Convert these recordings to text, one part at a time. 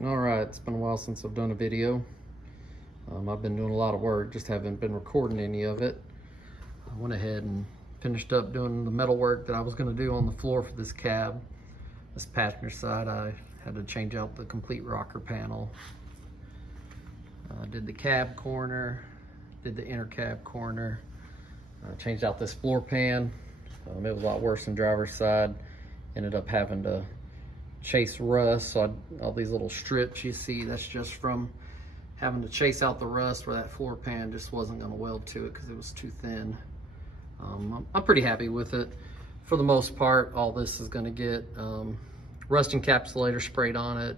All right, it's been a while since I've done a video. I've been doing a lot of work, just haven't been recording any of it. I went ahead and finished up doing the metal work that I was going to do on the floor for this cab. This passenger side, I had to change out the complete rocker panel. Did the cab corner, did the inner cab corner, changed out this floor pan. It was a lot worse than driver's side. Ended up having to chase rust, so all these little strips you see, that's just from having to chase out the rust where that floor pan just wasn't going to weld to it because it was too thin. I'm pretty happy with it. For the most part, all this is going to get rust encapsulator sprayed on it.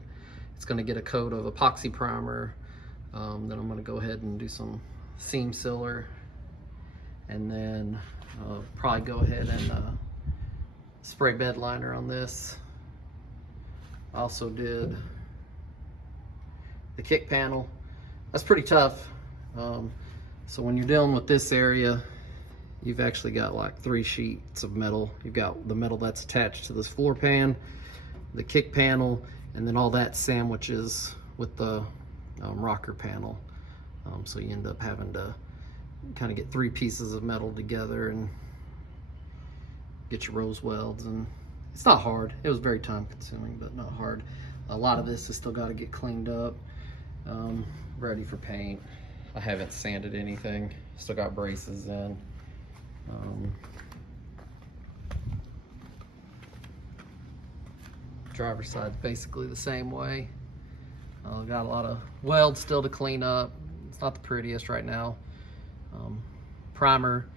It's going to get a coat of epoxy primer. Then I'm going to go ahead and do some seam sealer, and then probably go ahead and spray bed liner on this. I also did the kick panel. That's pretty tough. So when you're dealing with this area, you've actually got like 3 sheets of metal. You've got the metal that's attached to this floor pan, the kick panel, and then all that sandwiches with the rocker panel. So you end up having to kind of get 3 pieces of metal together and get your rose welds, and it's not hard. It was very time consuming, but not hard. A lot of this has still got to get cleaned up, ready for paint. I haven't sanded anything, still got braces in. Driver's side basically the same way. Got a lot of welds still to clean up. It's not the prettiest right now. Primer,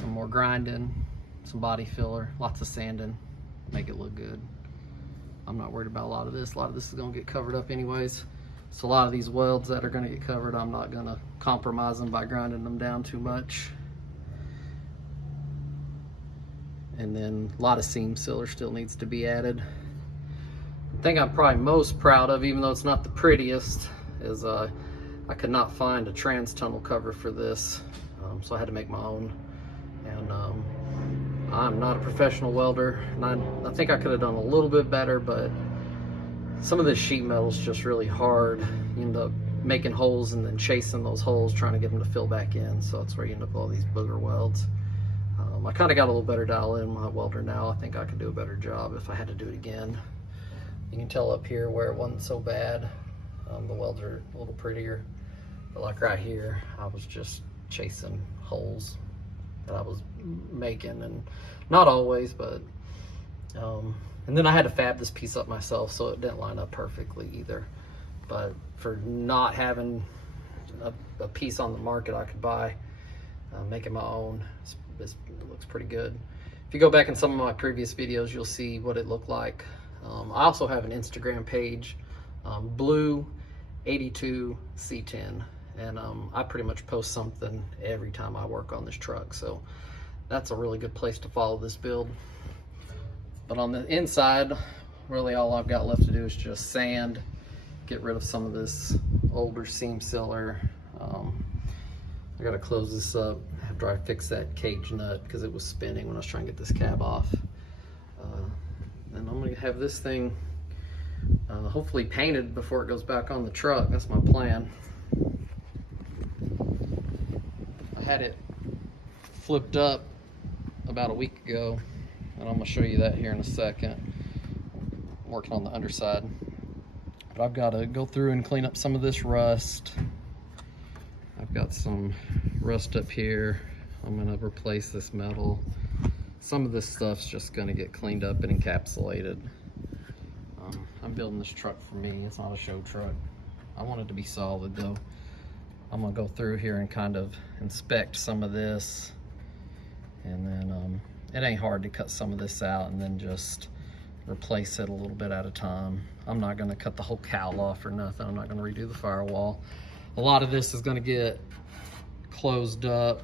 some more grinding, some body filler, lots of sanding, make it look good. I'm not worried about a lot of this. A lot of this is going to get covered up anyways. So a lot of these welds that are going to get covered, I'm not going to compromise them by grinding them down too much. And then a lot of seam sealer still needs to be added. The thing I'm probably most proud of, even though it's not the prettiest, is I could not find a trans tunnel cover for this, so I had to make my own. And I'm not a professional welder, and I think I could have done a little bit better, but some of this sheet metal is just really hard. You end up making holes and then chasing those holes, trying to get them to fill back in, so that's where you end up with all these booger welds. I kind of got a little better dial in my welder now. I think I could do a better job if I had to do it again. You can tell up here where it wasn't so bad. The welds are a little prettier, but like right here, I was just chasing holes that I was making, and not always, but and then I had to fab this piece up myself, so it didn't line up perfectly either. But for not having a piece on the market I could buy, making my own, it looks pretty good. If you go back in some of my previous videos, you'll see what it looked like. I also have an Instagram page, Blue 82 C-10, and I pretty much post something every time I work on this truck, so that's a really good place to follow this build. But on the inside, really all I've got left to do is just sand, get rid of some of this older seam sealer. I gotta close this up after I fix that cage nut because it was spinning when I was trying to get this cab off. And I'm gonna have this thing hopefully painted before it goes back on the truck. That's my plan. I had it flipped up about a week ago, and I'm gonna show you that here in a second. I'm working on the underside, but I've got to go through and clean up some of this rust. I've got some rust up here. I'm gonna replace this metal. Some of this stuff's just gonna get cleaned up and encapsulated. I'm building this truck for me. It's not a show truck. I want it to be solid though. I'm gonna go through here and kind of inspect some of this, and then it ain't hard to cut some of this out and then just replace it a little bit at a time. I'm not gonna cut the whole cowl off or nothing. I'm not gonna redo the firewall. A lot of this is gonna get closed up.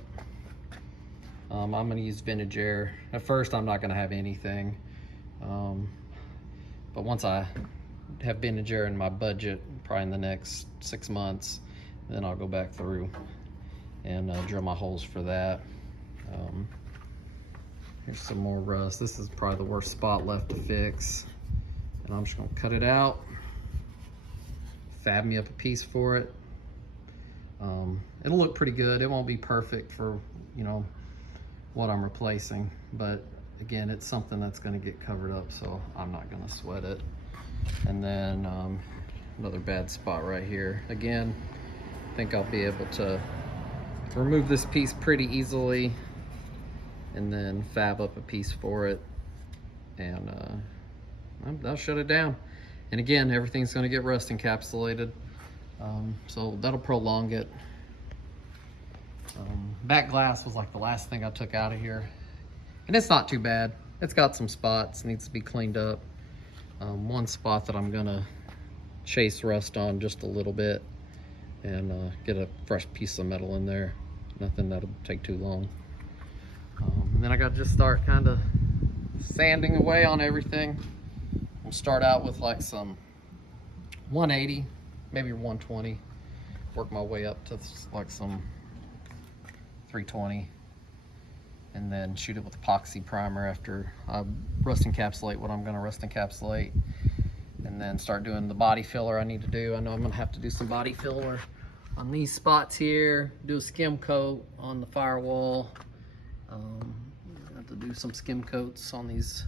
I'm gonna use vintage air. At first, I'm not gonna have anything. But once I have vintage air in my budget, probably in the next 6 months, then I'll go back through and drill my holes for that. Here's some more rust. This is probably the worst spot left to fix. And I'm just gonna cut it out. fab me up a piece for it. It'll look pretty good. It won't be perfect for, you know, what I'm replacing, but again, it's something that's going to get covered up, so I'm not going to sweat it. And then another bad spot right here. Again, I think I'll be able to remove this piece pretty easily and then fab up a piece for it, and that'll shut it down. And again, everything's going to get rust encapsulated, so that'll prolong it. Back glass was like the last thing I took out of here, and it's not too bad. It's got some spots, needs to be cleaned up. One spot that I'm gonna chase rust on just a little bit and get a fresh piece of metal in there. Nothing that'll take too long. And then I gotta just start kind of sanding away on everything. I'll start out with like some 180, maybe 120, work my way up to like some 320, and then shoot it with epoxy primer after I rust encapsulate what I'm going to rust encapsulate, and then start doing the body filler I need to do. I know I'm going to have to do some body filler on these spots here, do a skim coat on the firewall. I have to do some skim coats on these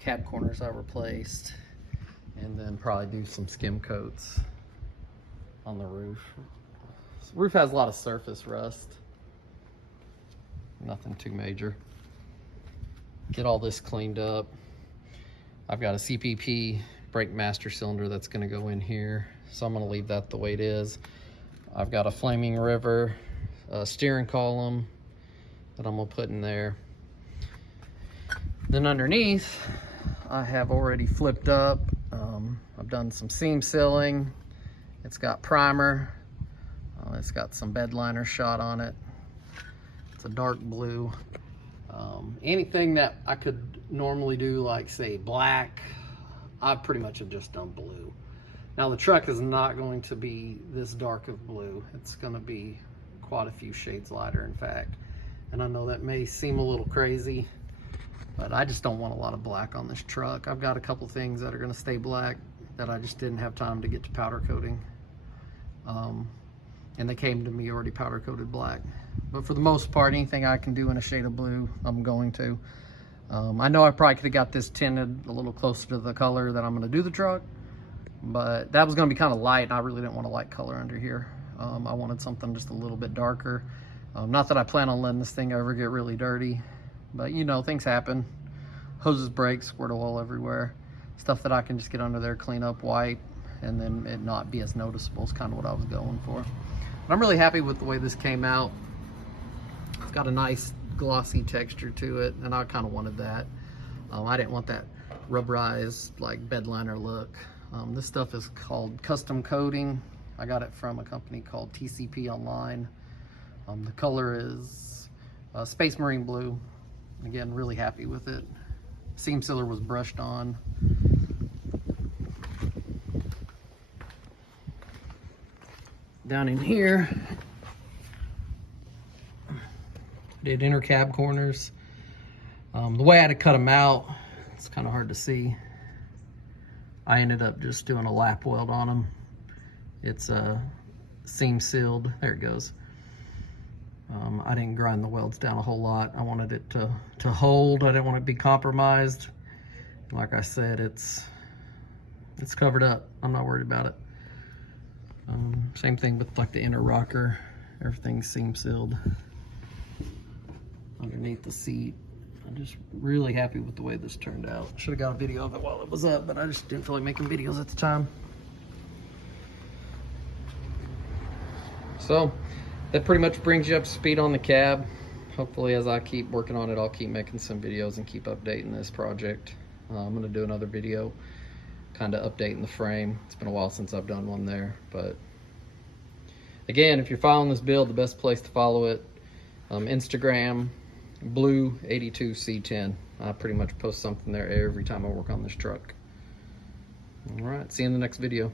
cab corners I replaced, and then probably do some skim coats on the roof. The roof has a lot of surface rust. Nothing too major. Get all this cleaned up. I've got a CPP brake master cylinder that's going to go in here, so I'm going to leave that the way it is. I've got a Flaming River steering column that I'm going to put in there. Then underneath, I have already flipped up. I've done some seam sealing. It's got primer. It's got some bed liner shot on it. It's a dark blue. Anything that I could normally do, like say black, I pretty much have just done blue. Now the truck is not going to be this dark of blue. It's going to be quite a few shades lighter, in fact. And I know that may seem a little crazy, but I just don't want a lot of black on this truck. I've got a couple things that are going to stay black that I just didn't have time to get to powder coating. And they came to me already powder coated black. But for the most part, anything I can do in a shade of blue, I'm going to. I know I probably could have got this tinted a little closer to the color that I'm going to do the truck, but that was going to be kind of light, and I really didn't want a light color under here. I wanted something just a little bit darker. Not that I plan on letting this thing ever get really dirty, but you know, things happen. Hoses break, squirt oil everywhere. Stuff that I can just get under there, clean up white, and then it not be as noticeable is kind of what I was going for. But I'm really happy with the way this came out. It's got a nice glossy texture to it, and I kind of wanted that. I didn't want that rubberized like bed liner look. This stuff is called custom coating. I got it from a company called TCP Online. The color is Space Marine Blue. Again, really happy with it. Seam sealer was brushed on. Down in here, did inner cab corners. The way I had to cut them out, it's kind of hard to see. I ended up just doing a lap weld on them. It's seam sealed. There it goes. I didn't grind the welds down a whole lot. I wanted it to hold. I didn't want it to be compromised. Like I said, it's covered up. I'm not worried about it. Same thing with like the inner rocker. Everything's seam sealed underneath the seat. I'm just really happy with the way this turned out. Should have got a video of it while it was up, but I just didn't feel like making videos at the time. So that pretty much brings you up to speed on the cab. Hopefully, as I keep working on it, I'll keep making some videos and keep updating this project. I'm going to do another video kind of updating the frame. It's been a while since I've done one there, but again, if you're following this build, the best place to follow it, Instagram, Blue82 C-10. I pretty much post something there every time I work on this truck. All right, see you in the next video.